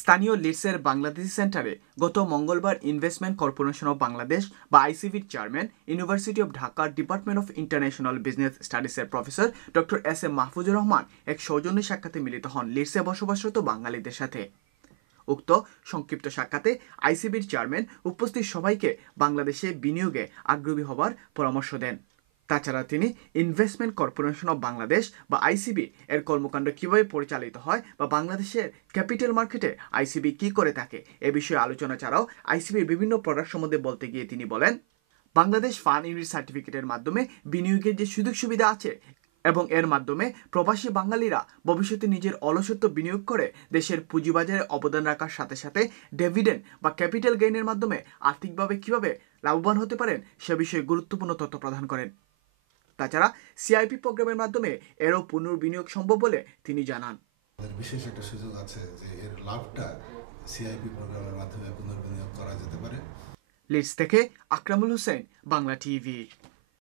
স্থানীয় লিডসের বাংলাদেশি সেন্টারে গত মঙ্গলবার ইনভেস্টমেন্ট কর্পোরেশন অব বাংলাদেশ বা আইসিবির চেয়ারম্যান, ইউনিভার্সিটি অব ঢাকার ডিপার্টমেন্ট অফ ইন্টারন্যাশনাল বিজনেস স্টাডিজের professor doctor S M Mahfuzur Rahman এক সৌজন্য সাক্ষাতে মিলিত হন লিডসে বসবাসরত বাঙালিদের সাথে। উক্ত সংক্ষিপ্ত সাক্ষাতে আইসিবির চেয়ারম্যান উপস্থিত সবাইকে বাংলাদেশে বিনিয়োগে আগ্রহী হবার পরামর্শ দেন। তাছাড়া তিনি ইনভেস্টমেন্ট কর্পোরেশন অব বাংলাদেশ বা আইসিবি এর কর্মকাণ্ড কিভাবে পরিচালিত হয় বা বাংলাদেশের ক্যাপিটাল মার্কেটে আইসিবি কি করে থাকে এ বিষয়ে আলোচনা ছাড়াও আইসিবির বিভিন্ন প্রোডাক্ট সম্বন্ধে বলতে গিয়ে তিনি বলেন, বাংলাদেশ ফান্ড ইউনিট সার্টিফিকেটের মাধ্যমে বিনিয়োগের যে সুযোগ সুবিধা আছে এবং এর মাধ্যমে প্রবাসী বাঙালিরা ভবিষ্যতে নিজের অলসত্ব বিনিয়োগ করে দেশের পুঁজিবাজারে অবদান রাখার সাথে সাথে ডিভিডেন্ড বা ক্যাপিটাল গেইনের মাধ্যমে আর্থিকভাবে কিভাবে লাভবান হতে পারেন সে বিষয়ে গুরুত্বপূর্ণ তথ্য প্রদান করেন। তাছাড়া সিআইপি প্রোগ্রামের মাধ্যমে এরও পুনর্বিনিয়োগ সম্ভব বলে তিনি জানান। বিশেষ একটা সুযোগ আছে যে এর লাভটা সিআইপি প্রোগ্রামের মাধ্যমে পুনর্বিনিয়োগ করা যেতে পারে। লিডস থেকে আকরামুল হোসেন, বাংলা টিভি।